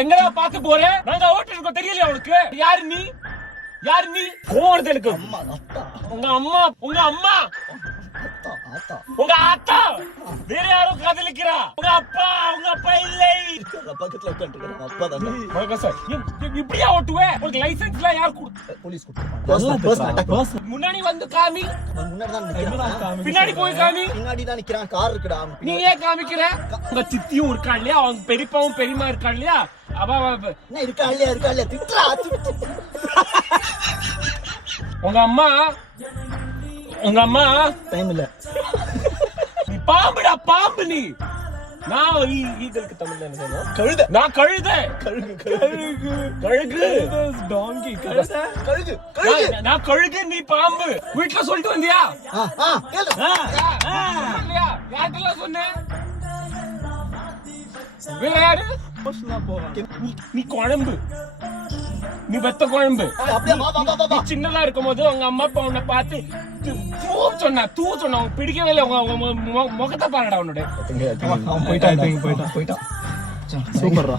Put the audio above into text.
எங்கடா பாத்து போற? நாங்க ஓட்டு இருக்கோம் தெரியலையா உனக்கு? யாரு நீ? கோவம் எனக்கு. உங்க அம்மா உங்க ஆத்தா வேற யாரும் காதலிக்கிறா? உங்க அப்பா இல்லை. பக்கத்துல உட்காந்துருக்காங்க அப்பா தான். இப்படியா ஓட்டுவே? உனக்கு லைசன்ஸ் எல்லாம் யார் போலீஸ் முன்னாடி வந்து காமி. பின்னாடி போய் காமி. பின்னாடி தான் நிக்கிறான். கார் இருக்குடா. நீ ஏன் காமிக்கிற? உங்க சித்தியும் இருக்கா இல்லையா? அவங்க பெரியப்பாவும் பெரியமா இருக்கா இல்லையா? என்ன இருக்கா இல்லையா திட்டுறா. உங்க அம்மா டைம் இல்ல. நீ பாம்புடா, பாம்பு நீ. நான் ஈதலுக்கு தமிழ்ல என்ன சொல்றேன்? கழுதை. நான் கழுதை. கழுகு டாங்கி. கழுகு. நான் கழுகு, நீ பாம்பு. வீட்டுல சொல்லிட்டு வந்தியா? யார்கிட்டலாம் சொன்ன? வேற யாரு? நீ குழம்பு. நீ வெத்த குழம்பு. சின்னதா இருக்கும் போது உங்க அம்மா அப்பா உன்னை பார்த்து தூ சொன்னா பிடிக்கவே இல்லை. உங்க முகத்தை பாருடா உன்னோட. போயிட்டான். சூப்பர்ரா.